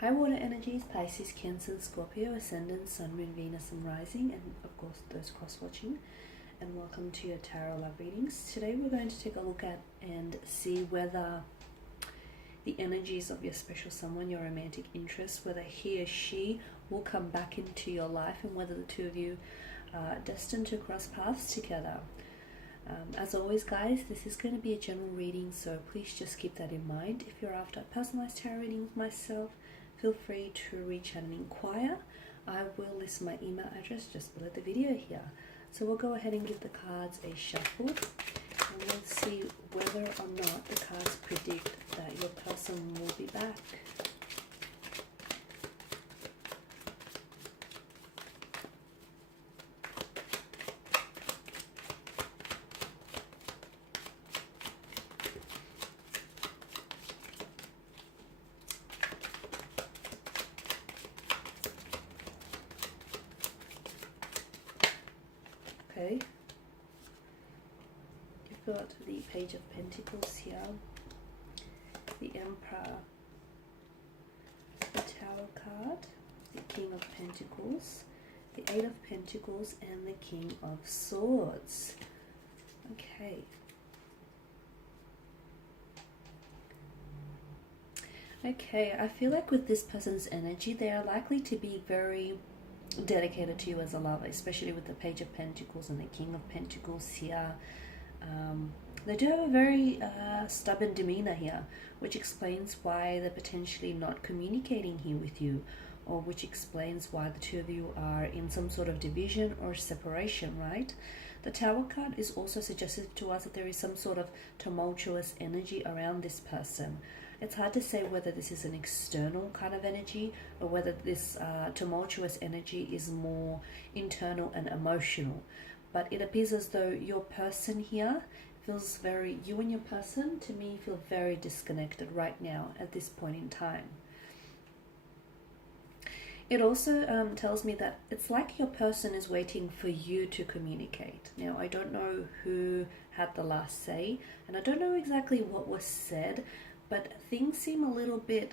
High water energies, Pisces, Cancer, Scorpio, Ascendant, Sun, Moon, Venus, and Rising, and of course those cross-watching. And welcome to your Tarot Love Readings. Today we're going to take a look at and see whether the energies of your special someone, your romantic interest, whether he or she will come back into your life and whether the two of you are destined to cross paths together. As always, guys, this is going to be a general reading, so please just keep that in mind. If you're after a personalized tarot reading with myself, feel free to reach out and inquire. I will list my email address just below the video here. So we'll go ahead and give the cards a shuffle, and we'll see whether or not the cards predict that your person will be back. Okay, you've got the Page of Pentacles here, the Emperor, the Tower card, the King of Pentacles, the Eight of Pentacles, and the King of Swords. Okay. Okay, I feel like with this person's energy, they are likely to be very dedicated to you as a lover, especially with the Page of Pentacles and the King of Pentacles here. They do have a very stubborn demeanor here, which explains why they're potentially not communicating here with you, or which explains why the two of you are in some sort of division or separation, right? The Tower card is also suggestive to us that there is some sort of tumultuous energy around this person. It's hard to say whether this is an external kind of energy or whether this tumultuous energy is more internal and emotional. But it appears as though your person here feels very, you and your person, to me, feel very disconnected right now at this point in time. It also tells me that it's like your person is waiting for you to communicate. Now, I don't know who had the last say, and I don't know exactly what was said, but things seem a little bit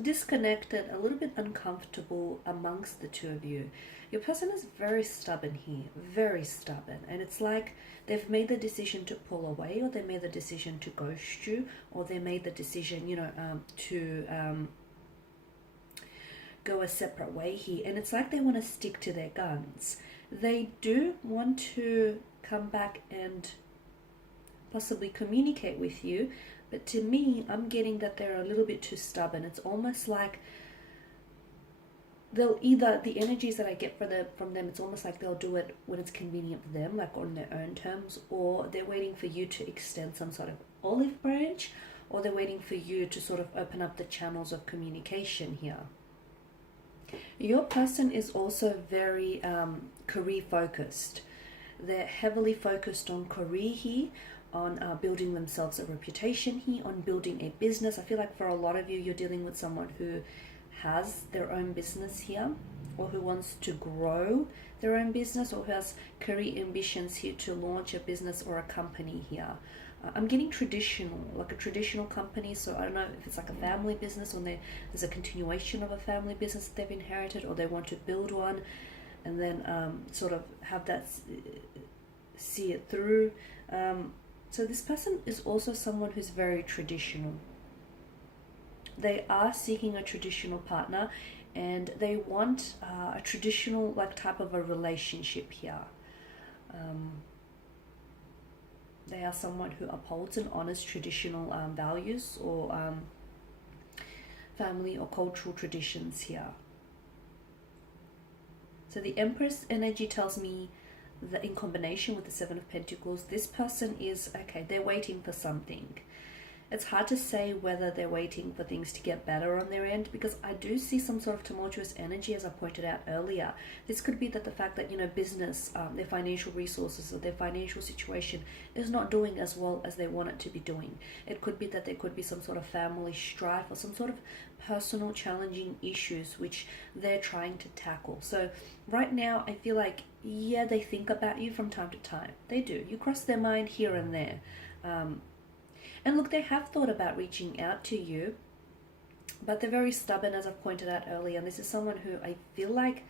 disconnected, a little bit uncomfortable amongst the two of you. Your person is very stubborn here, very stubborn, and it's like they've made the decision to pull away, or they made the decision to ghost you, or they made the decision, you know, to go a separate way here, and it's like they want to stick to their guns. They do want to come back and possibly communicate with you, but to me, I'm getting that they're a little bit too stubborn. It's almost like they'll either, the energies that I get from them, it's almost like they'll do it when it's convenient for them, like on their own terms, or they're waiting for you to extend some sort of olive branch, or they're waiting for you to sort of open up the channels of communication here. Your person is also very career focused. They're heavily focused on career here, on building themselves a reputation here, on building a business. I feel like for a lot of you, you're dealing with someone who has their own business here, or who wants to grow their own business, or who has career ambitions here to launch a business or a company here. I'm getting traditional, like a traditional company, so I don't know if it's like a family business, or there's a continuation of a family business that they've inherited, or they want to build one and then sort of have that, see it through. So this person is also someone who's very traditional. They are seeking a traditional partner, and they want a traditional like type of a relationship here. They are someone who upholds and honors traditional values, or family or cultural traditions here. So the Empress energy tells me that in combination with the Seven of Pentacles, this person is, okay, they're waiting for something. It's hard to say whether they're waiting for things to get better on their end, because I do see some sort of tumultuous energy, as I pointed out earlier. This could be that the fact that, you know, business, their financial resources, or their financial situation is not doing as well as they want it to be doing. It could be that there could be some sort of family strife, or some sort of personal challenging issues which they're trying to tackle. So right now, I feel like, yeah, they think about you from time to time. They do. You cross their mind here and there. And look, they have thought about reaching out to you, but they're very stubborn, as I've pointed out earlier. And this is someone who I feel like,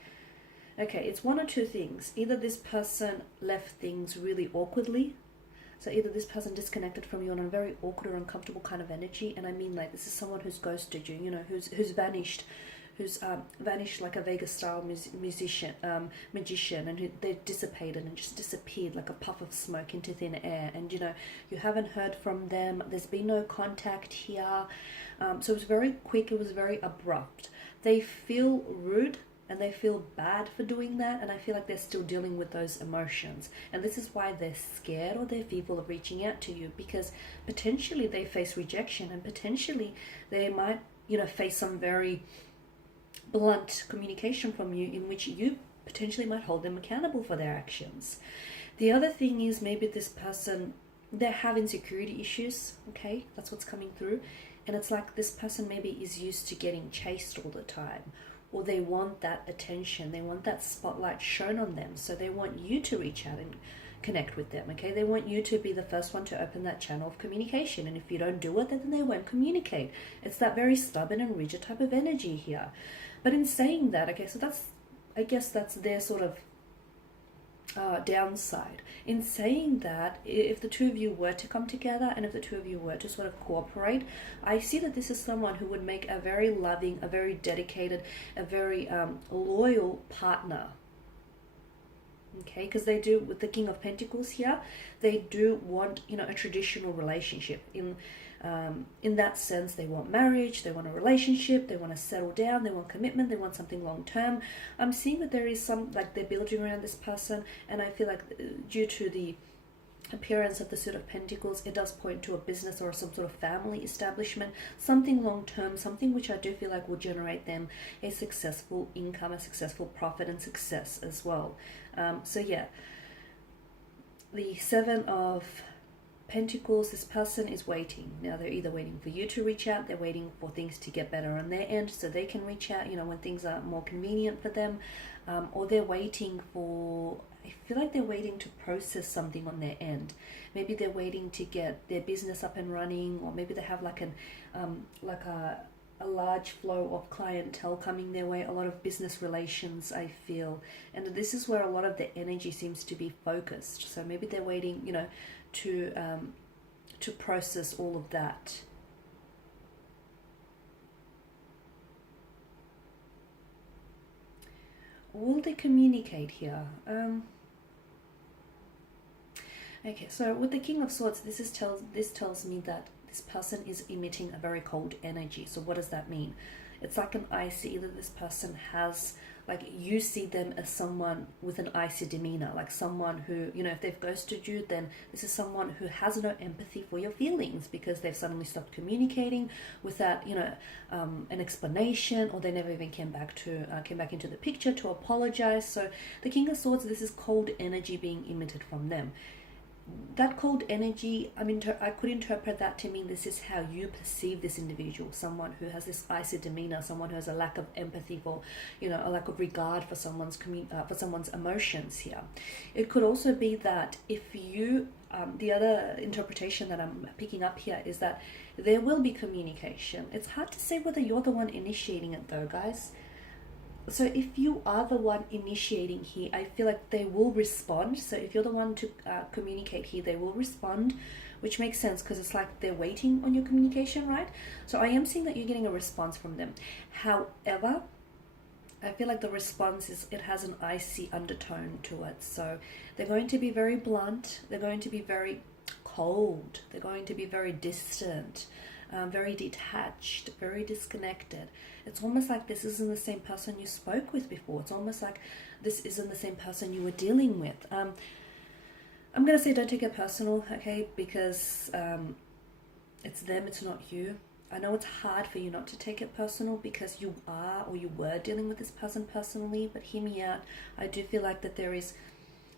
okay, it's one or two things. Either this person left things really awkwardly. So either this person disconnected from you on a very awkward or uncomfortable kind of energy. And I mean, like, this is someone who's ghosted you, you know, who's vanished. Who's vanished like a Vegas-style magician, and they dissipated and just disappeared like a puff of smoke into thin air. And, you know, you haven't heard from them. There's been no contact here. So it was very quick. It was very abrupt. They feel rude and they feel bad for doing that, and I feel like they're still dealing with those emotions. And this is why they're scared or they're fearful of reaching out to you, because potentially they face rejection, and potentially they might, you know, face some very blunt communication from you in which you potentially might hold them accountable for their actions. The other thing is, maybe this person, they have insecurity issues, okay? That's what's coming through. And it's like this person maybe is used to getting chased all the time, or they want that attention, they want that spotlight shown on them, so they want you to reach out and connect with them, okay? They want you to be the first one to open that channel of communication, and if you don't do it, then they won't communicate. It's that very stubborn and rigid type of energy here. But in saying that, okay, so that's, I guess that's their sort of downside. In saying that, if the two of you were to come together and if the two of you were to sort of cooperate, I see that this is someone who would make a very loving, a very dedicated, a very loyal partner. Okay, because they do, with the King of Pentacles here, they do want, you know, a traditional relationship. In that sense, they want marriage, they want a relationship, they want to settle down, they want commitment, they want something long term. I'm seeing that there is some, like, they're building around this person, and I feel like due to the appearance of the Suit of Pentacles, it does point to a business or some sort of family establishment, something long term, something which I do feel like will generate them a successful income, a successful profit and success as well. So yeah, the Seven of Pentacles, this person is waiting. Now they're either waiting for you to reach out, they're waiting for things to get better on their end so they can reach out, you know, when things are more convenient for them, or they're waiting for, I feel like they're waiting to process something on their end. Maybe they're waiting to get their business up and running, or maybe they have like a large flow of clientele coming their way, a lot of business relations, I feel. And this is where a lot of the energy seems to be focused. So maybe they're waiting, you know, to process all of that. Will they communicate here? Okay, so with the King of Swords, this tells me that this person is emitting a very cold energy. So what does that mean? It's like an icy, either this person has, like, you see them as someone with an icy demeanor, like someone who, you know, if they've ghosted you, then this is someone who has no empathy for your feelings because they've suddenly stopped communicating without, you know, an explanation, or they never even came back into the picture to apologize. So the King of Swords, this is cold energy being emitted from them. That cold energy, I mean, I could interpret that to mean this is how you perceive this individual, someone who has this icy demeanor, someone who has a lack of empathy for, you know, a lack of regard for someone's emotions here. It could also be that if you, the other interpretation that I'm picking up here is that there will be communication. It's hard to say whether you're the one initiating it though, guys. So if you are the one initiating here, I feel like they will respond. So if you're the one to communicate here, they will respond, which makes sense because it's like they're waiting on your communication, right? So I am seeing that you're getting a response from them. However, I feel like the response it has an icy undertone to it. So they're going to be very blunt. They're going to be very cold. They're going to be very distant. Very detached, very disconnected. It's almost like this isn't the same person you spoke with before. It's almost like this isn't the same person you were dealing with. I'm going to say don't take it personal, okay? Because it's them, it's not you. I know it's hard for you not to take it personal because you are or you were dealing with this person personally, but hear me out. I do feel like that there is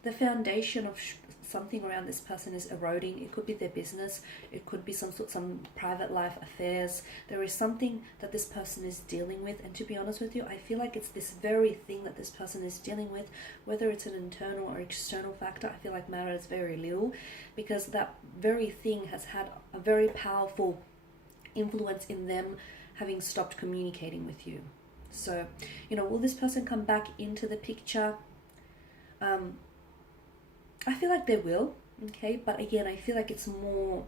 the foundation of something around this person is eroding. It could be their business, it could be some private life affairs. There is something that this person is dealing with, and to be honest with you, I feel like it's this very thing that this person is dealing with, whether it's an internal or external factor, I feel like matters very little, because that very thing has had a very powerful influence in them having stopped communicating with you. So, you know, will this person come back into the picture? I feel like they will, okay? But again, I feel like it's more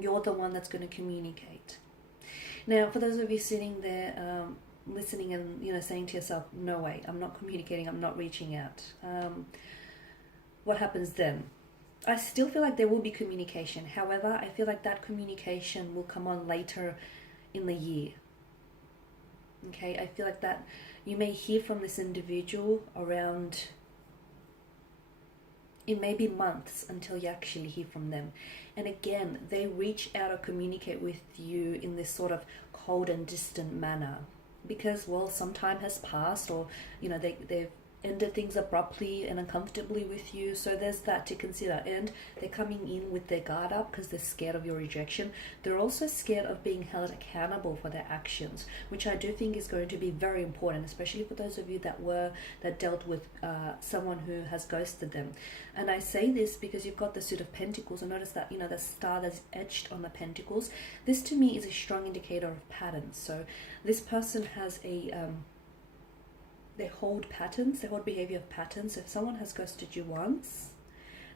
you're the one that's going to communicate. Now, for those of you sitting there listening and, you know, saying to yourself, no way, I'm not communicating, I'm not reaching out. What happens then? I still feel like there will be communication. However, I feel like that communication will come on later in the year. Okay, I feel like that you may hear from this individual around, it may be months until you actually hear from them. And again, they reach out or communicate with you in this sort of cold and distant manner because, well, some time has passed, or, you know, they've ended things abruptly and uncomfortably with you. So there's that to consider. And they're coming in with their guard up because they're scared of your rejection. They're also scared of being held accountable for their actions, which I do think is going to be very important, especially for those of you that dealt with someone who has ghosted them. And I say this because you've got the Suit of Pentacles, and notice that, you know, the star that's etched on the Pentacles. This to me is a strong indicator of patterns. So this person has they hold patterns, they hold behavior of patterns. So if someone has ghosted you once,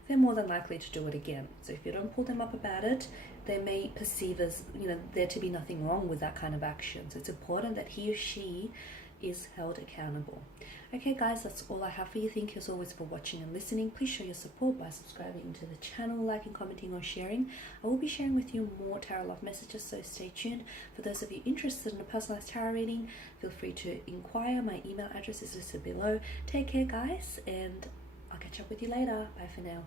they're more than likely to do it again. So if you don't pull them up about it, they may perceive as, you know, there to be nothing wrong with that kind of action. So it's important that he or she is held accountable. Okay guys, that's all I have for you. Thank you as always for watching and listening. Please show your support by subscribing to the channel, liking, commenting or sharing. I will be sharing with you more tarot love messages, so stay tuned. For those of you interested in a personalized tarot reading, feel free to inquire. My email address is listed below. Take care guys, and I'll catch up with you later. Bye for now.